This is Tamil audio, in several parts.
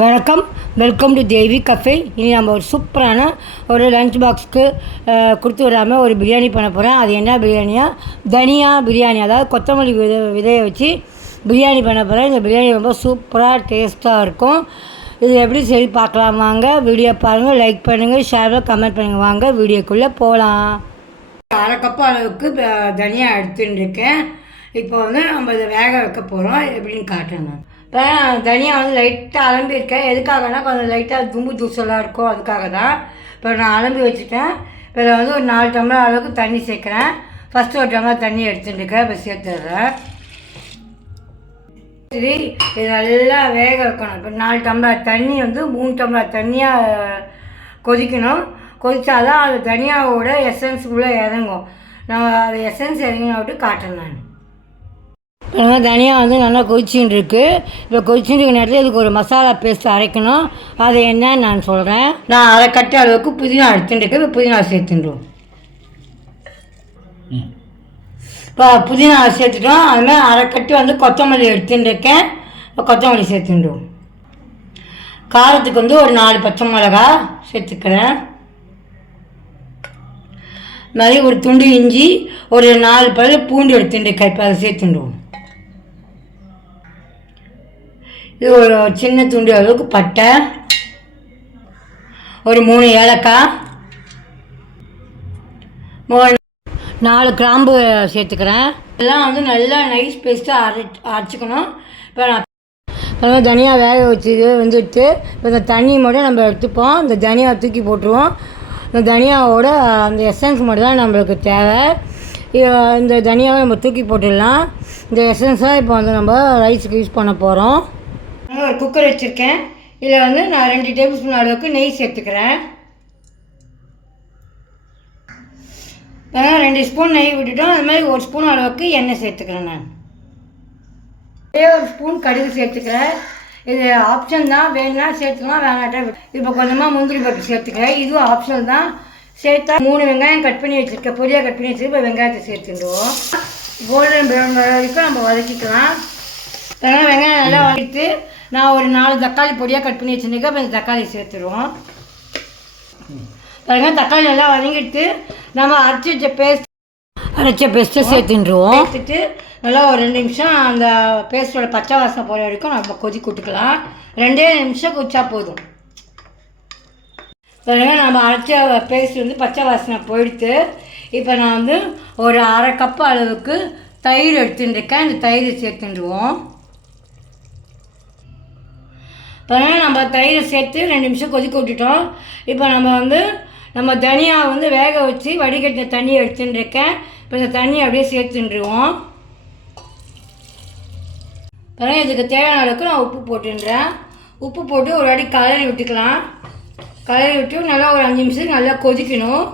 வணக்கம். வெல்கம் டு தேவி கஃபே இனி நம்ம ஒரு சூப்பரான ஒரு லஞ்ச் பாக்ஸ்க்கு கொடுத்து விடாமல் ஒரு பிரியாணி பண்ண போகிறேன் அது என்ன பிரியாணியா? தனியா பிரியாணி. அதாவது கொத்தமல்லி விதை விதையை வச்சு பிரியாணி பண்ண போகிறேன் இந்த பிரியாணி ரொம்ப சூப்பராக டேஸ்ட்டாக இருக்கும். இது எப்படி சரி பார்க்கலாம் வாங்க. வீடியோ பாருங்கள் லைக் பண்ணுங்கள் ஷேரில் கமெண்ட் பண்ணுங்கள் வாங்க. வீடியோக்குள்ளே போகலாம் அரை கப் அளவுக்கு தனியாக எடுத்துட்டுருக்கேன் இப்போ வந்து நம்ம இதை வேக வைக்க போகிறோம் எப்படின்னு காட்டுறேன் நான் இப்போ தனியாக வந்து லைட்டாக அலம்பியிருக்கேன். எதுக்காகனா கொஞ்சம் லைட்டாக தும்பு தூசலாக இருக்கும். அதுக்காக தான் இப்போ நான் அலம்பி வச்சுட்டேன். இப்போ இதில் வந்து ஒரு நாலு டம்ளர் அளவுக்கு தண்ணி சேர்க்குறேன். ஃபஸ்ட்டு ஒரு டம்ளர் தண்ணி எடுத்துட்டு இருக்கேன். இப்போ சேர்த்துடுறேன். சரி இது நல்லா வேக வைக்கணும். இப்போ நாலு டம்ளர் தண்ணி வந்து மூணு டம்ளர் தண்ணியாக கொதிக்கணும். கொதித்தாதான் அது தனியாவோட எசன்ஸ் உள்ளே இறங்கும். நான் அது எசன்ஸ் இறங்கின விட்டு காட்டுறேன் நான். இப்போ தனியாக வந்து நல்லா கொதிச்சுட்டு இருக்கு. இப்போ கொதிச்சுட்டு இருக்க நேரத்தில் இதுக்கு ஒரு மசாலா பேஸ்ட் அரைக்கணும். அது என்னன்னு நான் சொல்கிறேன் நான் அரை கட்டு அளவுக்கு புதினா எடுத்துட்டு இருக்கேன். இப்போ புதினா சேர்த்துட்டுருவோம் இப்போ புதினா சேர்த்துட்டோம். அது மாதிரி அரை கட்டு வந்து கொத்தமல்லி எடுத்துட்டு இருக்கேன். இப்போ கொத்தமல்லி சேர்த்துட்டுருவோம் காரத்துக்கு வந்து ஒரு நாலு பச்சை மிளகா சேர்த்துக்கிறேன். மாதிரி ஒரு துண்டு இஞ்சி ஒரு நாலு பல்லு பூண்டு எடுத்துட்டு இருக்கேன். இப்போ அதை சேர்த்துடுவோம் இது ஒரு சின்ன துண்டு அளவுக்கு பட்டை. ஒரு மூணு ஏலக்காய். மூணு நாலு கிராம்பு சேர்த்துக்கிறேன். எல்லாம் வந்து நல்லா நைஸ் பேஸ்ட்டாக அரை அரைச்சிக்கணும். இப்போ நான் தனியாக வேக வச்சு வந்துட்டு இப்போ இந்த தண்ணி மட்டும் நம்ம எடுத்துப்போம். இந்த தனியாக தூக்கி போட்டுருவோம். இந்த தனியாவோட அந்த எசன்ஸ் மட்டும் தான் நம்மளுக்கு தேவை. இந்த தனியாவை நம்ம தூக்கி போட்டுடலாம். இந்த எசன்ஸாக இப்போ வந்து நம்ம ரைஸுக்கு யூஸ் பண்ண போகிறோம் ஒரு குக்கர் வச்சுருக்கேன். இதில் வந்து நான் ரெண்டு டேபிள் ஸ்பூன் அளவுக்கு நெய் சேர்த்துக்கிறேன். ரெண்டு ஸ்பூன் நெய் விட்டுட்டோம். அது மாதிரி ஒரு ஸ்பூன் அளவுக்கு எண்ணெய் சேர்த்துக்கிறேன் நான். ஒரே ஒரு ஸ்பூன் கடுகு சேர்த்துக்கிறேன். இது ஆப்ஷன் தான். வேணும்னா சேர்த்துக்கலாம் வேணாட்டா இப்போ கொஞ்சமாக முந்திரி பருப்பு சேர்த்துக்கிறேன். இதுவும் ஆப்ஷன் தான். சேர்த்தா மூணு வெங்காயம் கட் பண்ணி வச்சுருக்கேன். பொடியாக கட் பண்ணி வச்சுருக்கேன். இப்போ வெங்காயத்தை சேர்த்துடுவோம் கோல்டன் ப்ரௌன் வர வரைக்கும் நம்ம வதக்கிக்கலாம். வெங்காயம் நல்லா வதக்கிட்டு நான் ஒரு நாலு தக்காளி பொடியாக கட் பண்ணி வச்சுருக்கேன் இப்போ இந்த தக்காளி சேர்த்துருவோம். பாருங்க தக்காளி நல்லா வதங்கிட்டு நம்ம அரைச்சி வச்ச பேஸ்ட் அரைச்ச பேஸ்ட்டை சேர்த்துட்டுருவோம் சேர்த்துட்டு நல்லா ஒரு ரெண்டு நிமிஷம் அந்த பேஸ்ட்டோட பச்சை வாசனை போகிற வரைக்கும் நம்ம கொதிக்க விட்டுக்கலாம் ரெண்டே நிமிஷம் குச்சா போதும். பாருங்க நம்ம அரைச்ச பேஸ்ட் வந்து பச்சை வாசனை போயிடுத்து இப்போ நான் வந்து ஒரு அரை கப் அளவுக்கு தயிர் எடுத்துட்டுருக்கேன் இந்த தயிர் சேர்த்துட்டுருவோம் இப்போ நம்ம தயிரை சேர்த்து ரெண்டு நிமிஷம் கொதிக்க விட்டுட்டோம். இப்போ நம்ம வந்து நம்ம தனியாக வந்து வேக வச்சு வடிகட்டின தண்ணியை எடுத்துட்டுருக்கேன் இப்போ இந்த தண்ணியை அப்படியே சேர்த்துட்டுருவோம் பாருங்க இதுக்கு தேவையான அளவுக்கு நான் உப்பு போட்டுன்றேன். உப்பு போட்டு ஒரு வாட்டி கலரி விட்டுக்கலாம். கலரி விட்டு நல்லா ஒரு அஞ்சு நிமிஷம் நல்லா கொதிக்கணும்.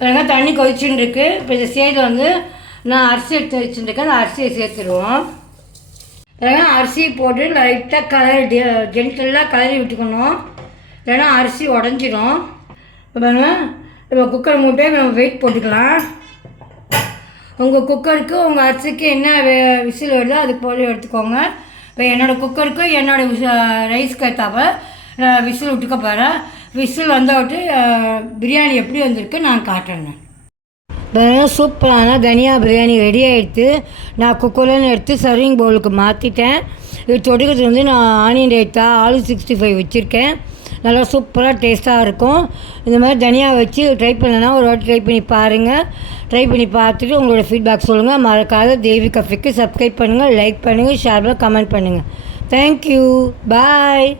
பிறகு தண்ணி கொதிச்சுன்னு இருக்கு. இப்போ இந்த சேர்த்து வந்து நான் அரிசி எடுத்து வச்சுருக்கேன் அந்த அரிசியை சேர்த்துருவோம். பாருங்க அரிசி போட்டு லைட்டாக கலரி ஜென்டலாக கலரி விட்டுக்கணும். இல்லைன்னா அரிசி உடஞ்சிரும். இப்போ பாருங்க இப்போ குக்கர் மூட்டை நம்ம வெயிட் போட்டுக்கலாம். உங்கள் குக்கருக்கு உங்கள் அரிசிக்கு என்ன வே- விசில் வருதோ அது போல எடுத்துக்கோங்க. இப்போ என்னோடய குக்கருக்கு என்னோடய விச ரைஸ்க்கு ஏற்றாப்ப விசில் விட்டுக்க போகிறேன் விசில் வந்தவிட்டு பிரியாணி எப்படி வந்திருக்கு நான் காட்டுறேன் சூப்பரான தனியா பிரியாணி ரெடி ஆகிடுத்து நான் குக்கர்லன்னு எடுத்து சர்விங் பவுலுக்கு மாற்றிட்டேன் இது தொடுக்கிறது வந்து நான் onion raita aloo sixty five வச்சுருக்கேன். நல்லா சூப்பராக டேஸ்ட்டாக இருக்கும். இந்த மாதிரி தனியா வச்சு ட்ரை பண்ணனா ஒரு வாட்டி ட்ரை பண்ணி பாருங்கள் ட்ரை பண்ணி பார்த்துட்டு உங்களோட ஃபீட்பேக் சொல்லுங்கள் மறக்காத தேவி கஃபிக்கு சப்ஸ்கிரைப் பண்ணுங்கள் லைக் பண்ணுங்கள் ஷேர் கமெண்ட் பண்ணுங்கள் தேங்க்யூ பாய்